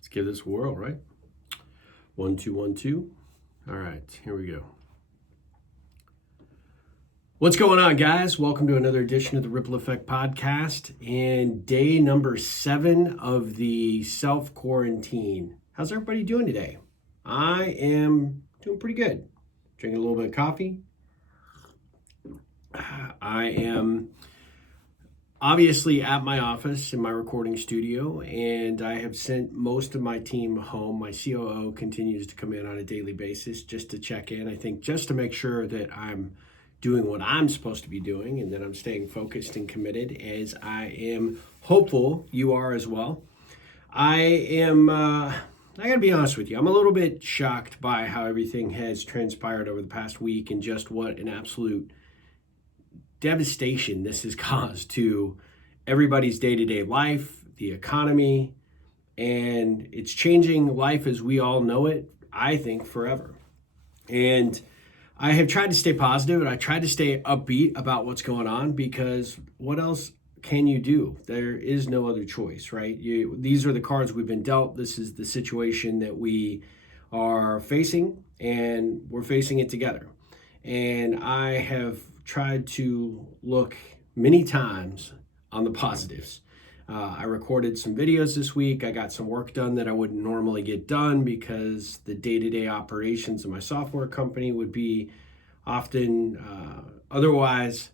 Let's give this a whirl, right? 1, 2, 1, 2. All right, here we go. What's going on, guys? Welcome to another edition of the Ripple Effect Podcast and day number 7 of the self-quarantine. How's everybody doing today? I am doing pretty good. Drinking a little bit of coffee. I am obviously at my office in my recording studio, and I have sent most of my team home. My COO continues to come in on a daily basis just to check in, I think just to make sure that I'm doing what I'm supposed to be doing and that I'm staying focused and committed, as I am hopeful you are as well. I gotta be honest with you, I'm a little bit shocked by how everything has transpired over the past week and just what an absolute devastation this has caused to everybody's day-to-day life, the economy, and it's changing life as we all know it, I think, forever. And I have tried to stay positive and I tried to stay upbeat about what's going on, because what else can you do? There is no other choice, right? These are the cards we've been dealt. This is the situation that we are facing, and we're facing it together. And I have tried to look many times on the positives. I recorded some videos this week. I got some work done that I wouldn't normally get done because the day-to-day operations of my software company would be often otherwise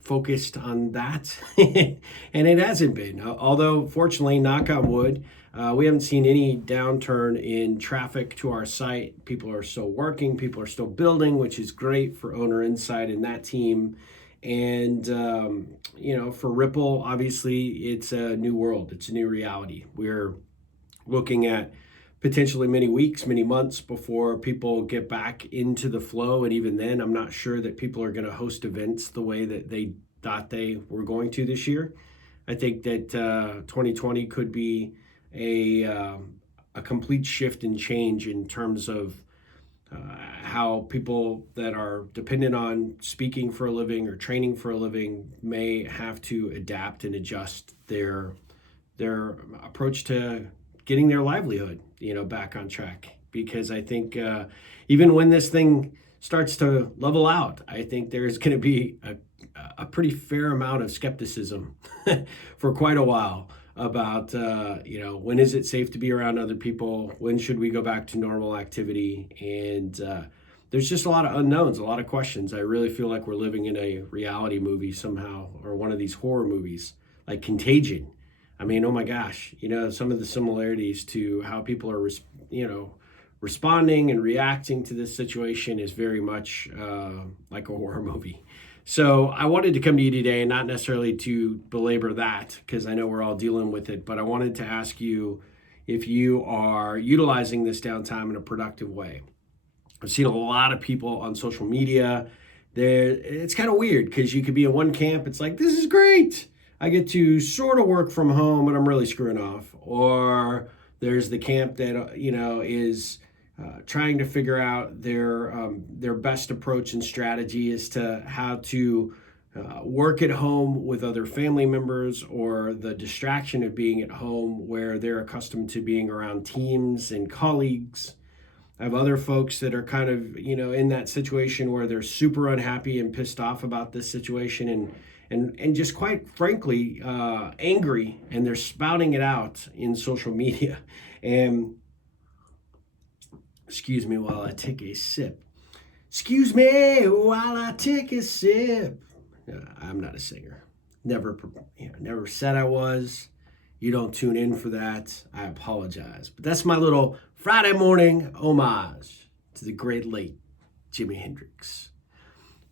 focused on that. And it hasn't been. Although, fortunately, knock on wood, we haven't seen any downturn in traffic to our site. People are still working. People are still building, which is great for Owner Insight and that team. And, for Ripple, obviously, it's a new world. It's a new reality. We're looking at potentially many weeks, many months before people get back into the flow. And even then, I'm not sure that people are going to host events the way that they thought they were going to this year. I think that 2020 could be a complete shift and change in terms of how people that are dependent on speaking for a living or training for a living may have to adapt and adjust their approach to getting their livelihood, back on track. Because I think even when this thing starts to level out, I think there's going to be a pretty fair amount of skepticism for quite a while about, when is it safe to be around other people? When should we go back to normal activity? And there's just a lot of unknowns, a lot of questions. I really feel like we're living in a reality movie somehow, or one of these horror movies like Contagion. I mean, oh my gosh, some of the similarities to how people are, responding and reacting to this situation is very much like a horror movie. So I wanted to come to you today, and not necessarily to belabor that, because I know we're all dealing with it, but I wanted to ask you if you are utilizing this downtime in a productive way. I've seen a lot of people on social media. It's kind of weird, because you could be in one camp. It's like, this is great. I get to sort of work from home, but I'm really screwing off. Or there's the camp that, is trying to figure out their best approach and strategy as to how to work at home with other family members, or the distraction of being at home where they're accustomed to being around teams and colleagues. I have other folks that are kind of, in that situation where they're super unhappy and pissed off about this situation and just quite frankly angry, and they're spouting it out in social media. And excuse me while I take a sip. Excuse me while I take a sip. I'm not a singer. Never said I was. You don't tune in for that. I apologize. But that's my little Friday morning homage to the great late Jimi Hendrix.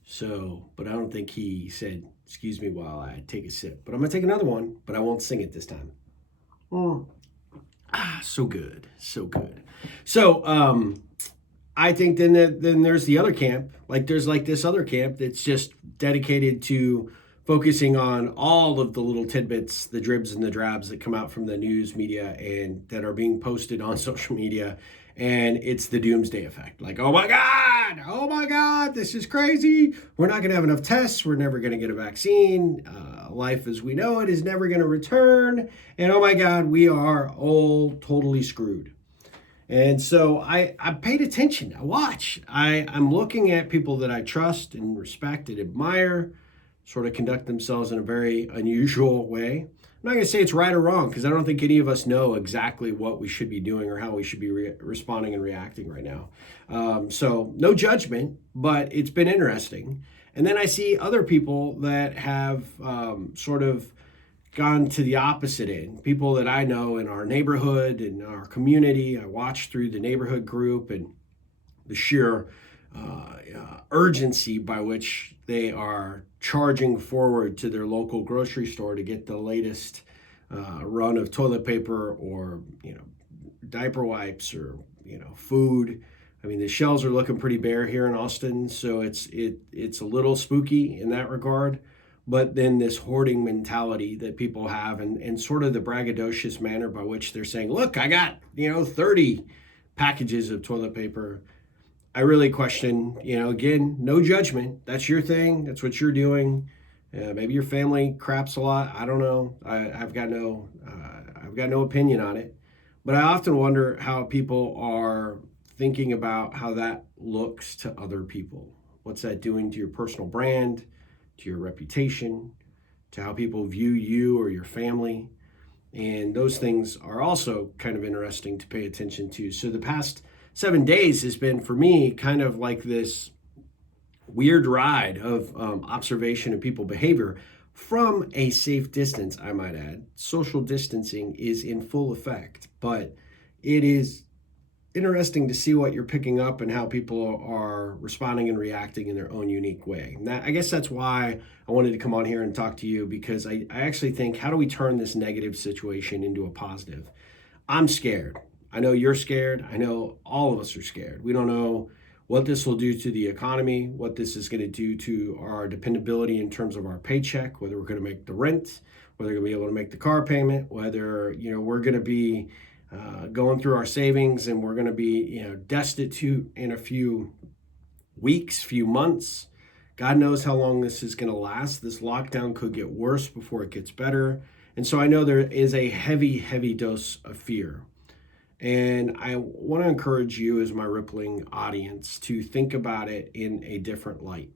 So, but I don't think he said, excuse me while I take a sip. But I'm going to take another one, but I won't sing it this time. So good. So good. So, I think then there's the other camp. Like, there's like this other camp that's just dedicated to focusing on all of the little tidbits, the dribs and the drabs that come out from the news media and that are being posted on social media. And it's the doomsday effect. Like, oh my God, this is crazy. We're not going to have enough tests. We're never going to get a vaccine. Life as we know it is never going to return. And oh my God, we are all totally screwed. And so I paid attention. I watch. I'm looking at people that I trust and respect and admire, sort of conduct themselves in a very unusual way. I'm not going to say it's right or wrong, because I don't think any of us know exactly what we should be doing or how we should be responding and reacting right now. So no judgment, but it's been interesting. And then I see other people that have sort of gone to the opposite end. People that I know in our neighborhood and our community. I watch through the neighborhood group and the sheer urgency by which they are charging forward to their local grocery store to get the latest run of toilet paper or diaper wipes or food. I mean, the shelves are looking pretty bare here in Austin, so it's a little spooky in that regard. But then this hoarding mentality that people have and sort of the braggadocious manner by which they're saying, look, I got 30 packages of toilet paper. I really question, again, no judgment. That's your thing. That's what you're doing. Maybe your family craps a lot. I don't know. I've got no opinion on it. But I often wonder how people are thinking about how that looks to other people. What's that doing to your personal brand, to your reputation, to how people view you or your family? And those things are also kind of interesting to pay attention to. So the past 7 days has been, for me, kind of like this weird ride of observation of people behavior from a safe distance, I might add. Social distancing is in full effect, but it is interesting to see what you're picking up and how people are responding and reacting in their own unique way. And I guess that's why I wanted to come on here and talk to you, because I actually think, how do we turn this negative situation into a positive? I'm scared. I know you're scared. I know all of us are scared. We don't know what this will do to the economy, what this is going to do to our dependability in terms of our paycheck, whether we're going to make the rent, whether we're going to be able to make the car payment, whether we're going to be going through our savings and we're going to be destitute in a few weeks, few months. God knows how long this is going to last. This lockdown could get worse before it gets better. And so I know there is a heavy, heavy dose of fear. And I want to encourage you, as my rippling audience, to think about it in a different light.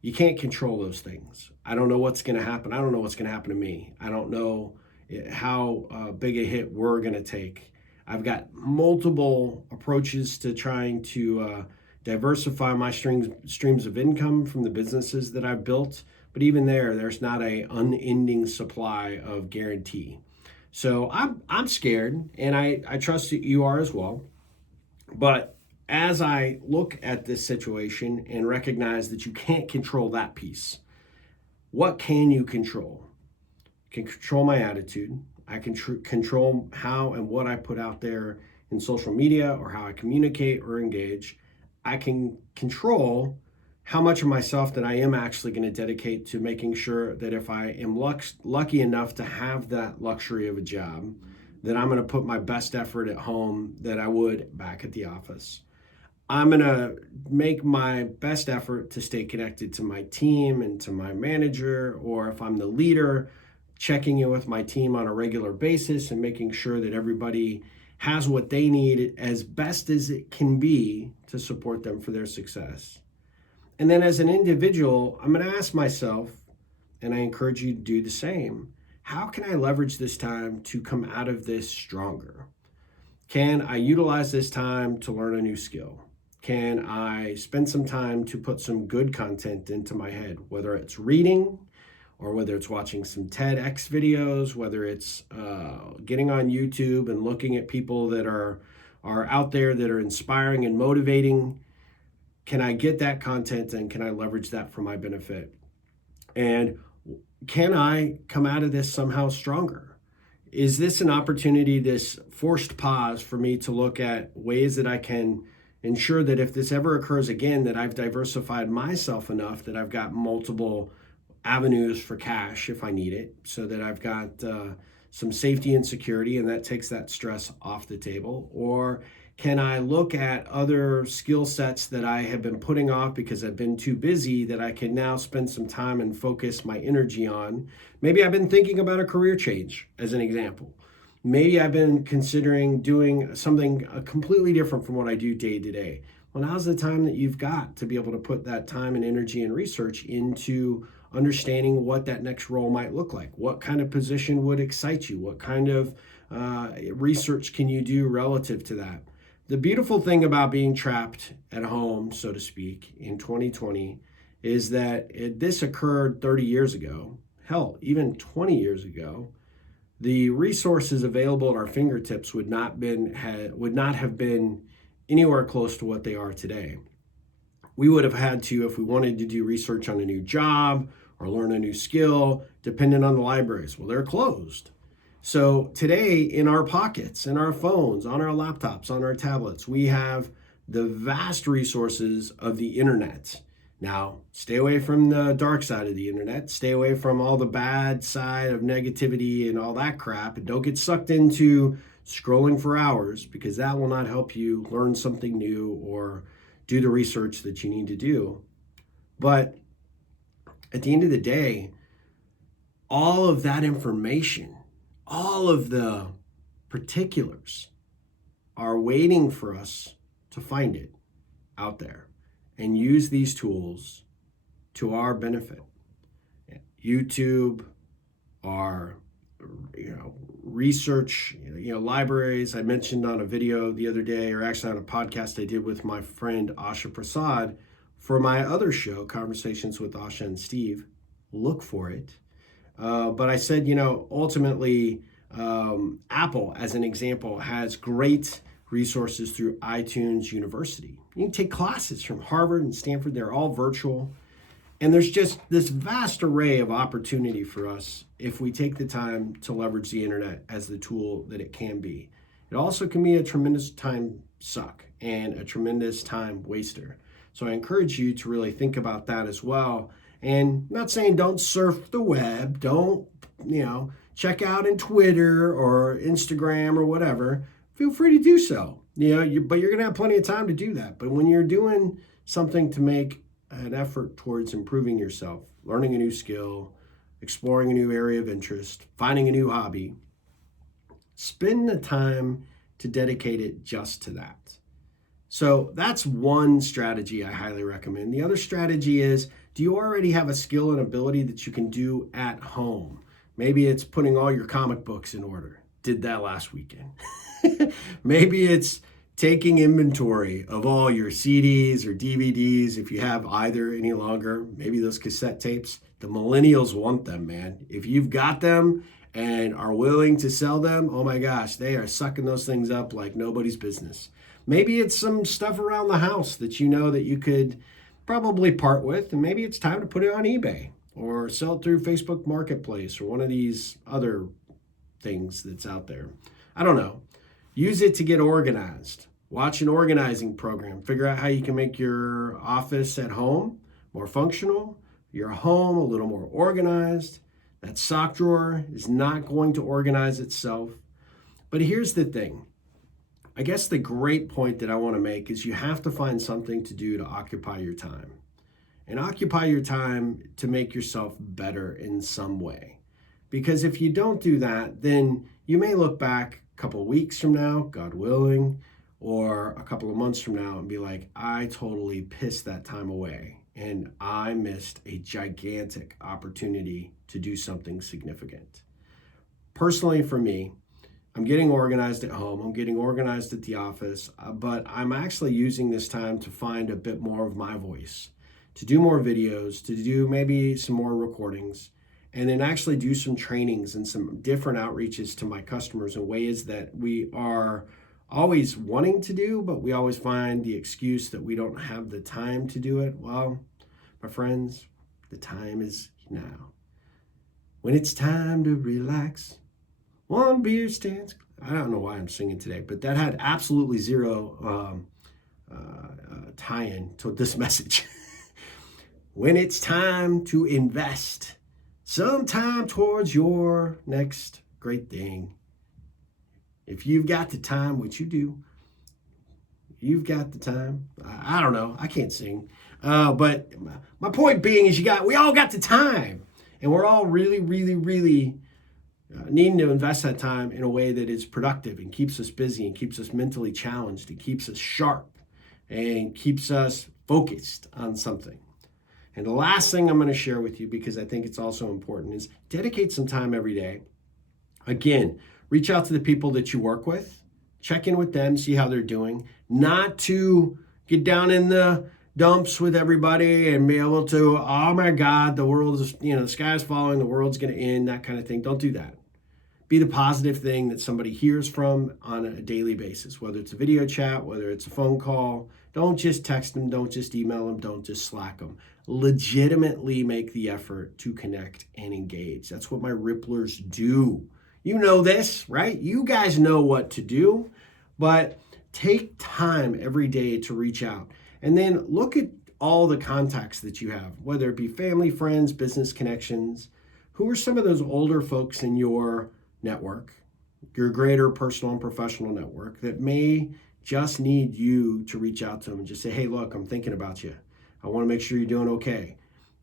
You can't control those things. I don't know what's going to happen. I don't know what's going to happen to me. I don't know how big a hit we're going to take. I've got multiple approaches to trying to diversify my streams of income from the businesses that I've built. But even there's not an unending supply of guarantee. So I'm scared, and I trust that you are as well. But as I look at this situation and recognize that you can't control that piece, what can you control? I can control my attitude. I can control how and what I put out there in social media or how I communicate or engage. I can control how much of myself that I am actually going to dedicate to making sure that if I am lucky enough to have that luxury of a job, that I'm going to put my best effort at home that I would back at the office. I'm going to make my best effort to stay connected to my team and to my manager, or if I'm the leader, checking in with my team on a regular basis and making sure that everybody has what they need as best as it can be to support them for their success. And then as an individual, I'm going to ask myself, and I encourage you to do the same, how can I leverage this time to come out of this stronger? Can I utilize this time to learn a new skill? Can I spend some time to put some good content into my head, whether it's reading or whether it's watching some TEDx videos, whether it's getting on YouTube and looking at people that are out there that are inspiring and motivating? Can I get that content and can I leverage that for my benefit? And can I come out of this somehow stronger? Is this an opportunity, this forced pause for me to look at ways that I can ensure that if this ever occurs again, that I've diversified myself enough that I've got multiple avenues for cash if I need it, so that I've got some safety and security, and that takes that stress off the table? Or can I look at other skill sets that I have been putting off because I've been too busy, that I can now spend some time and focus my energy on? Maybe I've been thinking about a career change, as an example. Maybe I've been considering doing something completely different from what I do day to day. Well, now's the time that you've got to be able to put that time and energy and research into understanding what that next role might look like. What kind of position would excite you? What kind of research can you do relative to that? The beautiful thing about being trapped at home, so to speak, in 2020 is that this occurred 30 years ago, hell, even 20 years ago. The resources available at our fingertips would not have been anywhere close to what they are today. We would have had to, if we wanted to do research on a new job or learn a new skill, dependent on the libraries. Well, they're closed. So today, in our pockets, in our phones, on our laptops, on our tablets, we have the vast resources of the internet. Now, stay away from the dark side of the internet. Stay away from all the bad side of negativity and all that crap. And don't get sucked into scrolling for hours, because that will not help you learn something new or do the research that you need to do. But at the end of the day, all of that information, all of the particulars are waiting for us to find it out there and use these tools to our benefit. YouTube, our research, libraries. I mentioned on a video the other day, or actually on a podcast I did with my friend Asha Prasad for my other show, Conversations with Asha and Steve. Look for it. But I said, ultimately, Apple, as an example, has great resources through iTunes University. You can take classes from Harvard and Stanford. They're all virtual. And there's just this vast array of opportunity for us if we take the time to leverage the internet as the tool that it can be. It also can be a tremendous time suck and a tremendous time waster. So I encourage you to really think about that as well. And I'm not saying don't surf the web, don't, check out in Twitter or Instagram or whatever. Feel free to do so. But you're going to have plenty of time to do that. But when you're doing something to make an effort towards improving yourself, learning a new skill, exploring a new area of interest, finding a new hobby, spend the time to dedicate it just to that. So that's one strategy I highly recommend. The other strategy is, do you already have a skill and ability that you can do at home? Maybe it's putting all your comic books in order. Did that last weekend. Maybe it's taking inventory of all your CDs or DVDs, if you have either any longer. Maybe those cassette tapes. The millennials want them, man. If you've got them and are willing to sell them, oh my gosh, they are sucking those things up like nobody's business. Maybe it's some stuff around the house that you know that you could probably part with, and maybe it's time to put it on eBay or sell it through Facebook Marketplace or one of these other things that's out there. I don't know. Use it to get organized. Watch an organizing program. Figure out how you can make your office at home more functional, your home a little more organized. That sock drawer is not going to organize itself. But here's the thing. I guess the great point that I want to make is you have to find something to do to occupy your time. And occupy your time to make yourself better in some way. Because if you don't do that, then you may look back a couple of weeks from now, God willing, or a couple of months from now and be like, I totally pissed that time away and I missed a gigantic opportunity to do something significant. Personally, for me, I'm getting organized at home, I'm getting organized at the office, but I'm actually using this time to find a bit more of my voice, to do more videos, to do maybe some more recordings, and then actually do some trainings and some different outreaches to my customers in ways that we are always wanting to do, but we always find the excuse that we don't have the time to do it. Well, my friends, the time is now. When it's time to relax, one beer stands. I don't know why I'm singing today, but that had absolutely zero tie-in to this message. when it's time to invest some time towards your next great thing. If you've got the time, which you do, you've got the time. I don't know. I can't sing. But my point being is we all got the time. And we're all really, really, really needing to invest that time in a way that is productive and keeps us busy and keeps us mentally challenged and keeps us sharp and keeps us focused on something. And the last thing I'm going to share with you, because I think it's also important, is dedicate some time every day. Again, reach out to the people that you work with, check in with them, see how they're doing, not to get down in the dumps with everybody and be able to, oh my God, the world is, the sky's falling, the world's going to end, that kind of thing. Don't do that. Be the positive thing that somebody hears from on a daily basis, whether it's a video chat, whether it's a phone call. Don't just text them, don't just email them, don't just Slack them. Legitimately make the effort to connect and engage. That's what my Ripplers do. You know this, right? You guys know what to do, but take time every day to reach out. And then look at all the contacts that you have, whether it be family, friends, business connections. Who are some of those older folks in your network, your greater personal and professional network, that may just need you to reach out to them and just say, hey, look, I'm thinking about you. I want to make sure you're doing okay.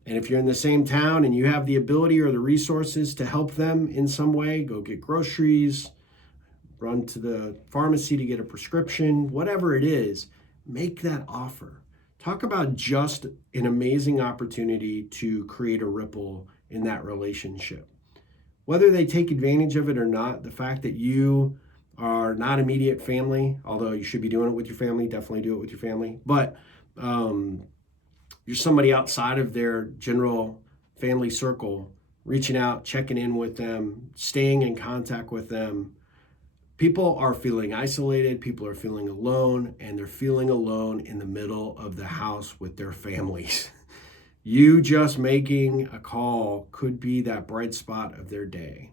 And if you're in the same town and you have the ability or the resources to help them in some way, go get groceries, run to the pharmacy to get a prescription, whatever it is, make that offer. Talk about just an amazing opportunity to create a ripple in that relationship. Whether they take advantage of it or not, the fact that you are not immediate family, although you should be doing it with your family, definitely do it with your family, but you're somebody outside of their general family circle, reaching out, checking in with them, staying in contact with them. People are feeling isolated, people are feeling alone, and they're feeling alone in the middle of the house with their families. You just making a call could be that bright spot of their day.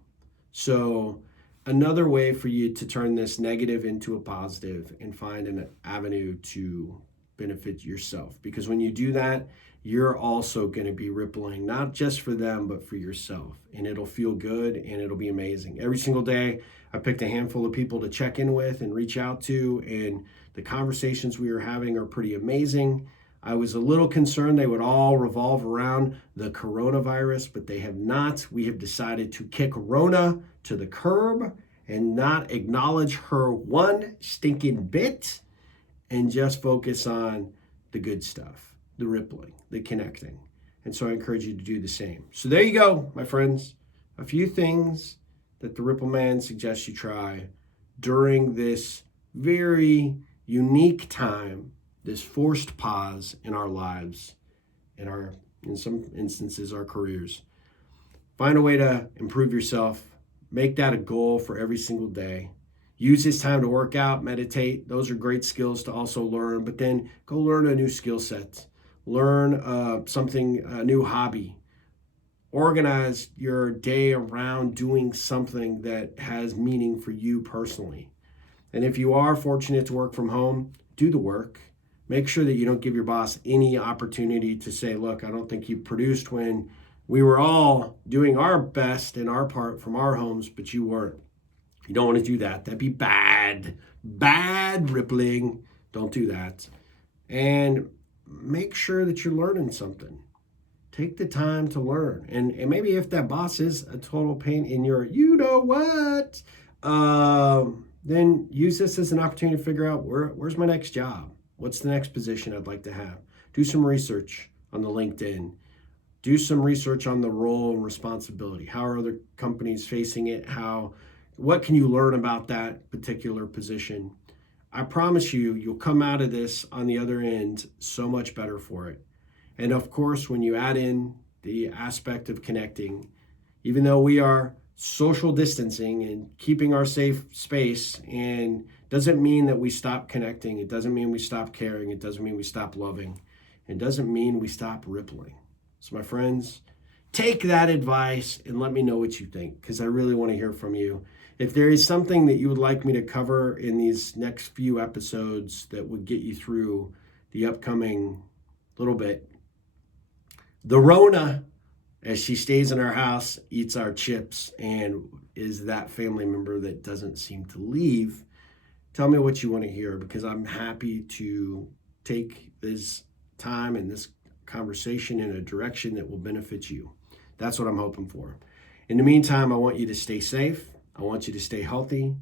So another way for you to turn this negative into a positive and find an avenue to benefit yourself. Because when you do that, you're also going to be rippling, not just for them, but for yourself. And it'll feel good and it'll be amazing. Every single day, I picked a handful of people to check in with and reach out to. And the conversations we were having are pretty amazing. I was a little concerned they would all revolve around the coronavirus, but they have not. We have decided to kick Rona to the curb and not acknowledge her one stinking bit and just focus on the good stuff, the rippling, the connecting. And so I encourage you to do the same. So there you go, my friends. A few things that the Ripple Man suggests you try during this very unique time, this forced pause in our lives, in some instances, our careers. Find a way to improve yourself. Make that a goal for every single day. Use this time to work out, meditate. Those are great skills to also learn, but then go learn a new skill set. Learn a new hobby. Organize your day around doing something that has meaning for you personally. And if you are fortunate to work from home, do the work. Make sure that you don't give your boss any opportunity to say, look, I don't think you produced when we were all doing our best in our part from our homes, but you weren't. You don't want to do that. That'd be bad. Bad rippling. Don't do that. And make sure that you're learning something. Take the time to learn. And maybe if that boss is a total pain in your you-know-what, then use this as an opportunity to figure out where's my next job? What's the next position I'd like to have? Do some research on the LinkedIn. Do some research on the role and responsibility. How are other companies facing it? What can you learn about that particular position? I promise you, you'll come out of this on the other end so much better for it. And of course, when you add in the aspect of connecting, even though we are social distancing and keeping our safe space, and doesn't mean that we stop connecting. It doesn't mean we stop caring. It doesn't mean we stop loving. It doesn't mean we stop rippling. So my friends, take that advice and let me know what you think, because I really want to hear from you. If there is something that you would like me to cover in these next few episodes that would get you through the upcoming little bit, the Rona, as she stays in our house, eats our chips, and is that family member that doesn't seem to leave. Tell me what you want to hear, because I'm happy to take this time and this conversation in a direction that will benefit you. That's what I'm hoping for. In the meantime, I want you to stay safe. I want you to stay healthy.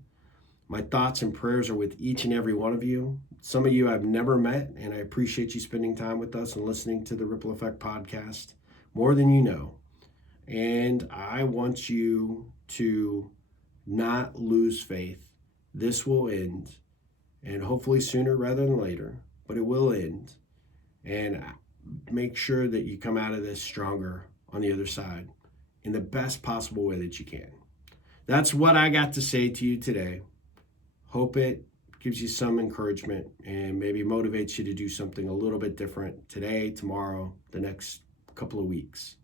My thoughts and prayers are with each and every one of you. Some of you I've never met, and I appreciate you spending time with us and listening to the Ripple Effect podcast more than you know. And I want you to not lose faith. This will end, and hopefully sooner rather than later, but it will end. And make sure that you come out of this stronger on the other side in the best possible way that you can. That's what I got to say to you today. Hope it gives you some encouragement and maybe motivates you to do something a little bit different today, tomorrow, the next couple of weeks.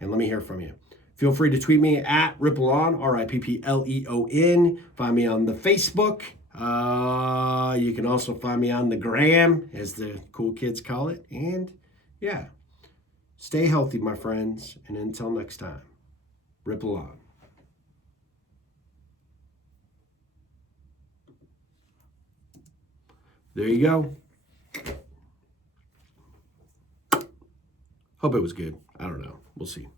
And let me hear from you. Feel free to tweet me at RippleOn, RIPPLEON. Find me on the Facebook. You can also find me on the gram, as the cool kids call it. And yeah, stay healthy, my friends. And until next time, Ripple on. There you go. Hope it was good. I don't know. We'll see.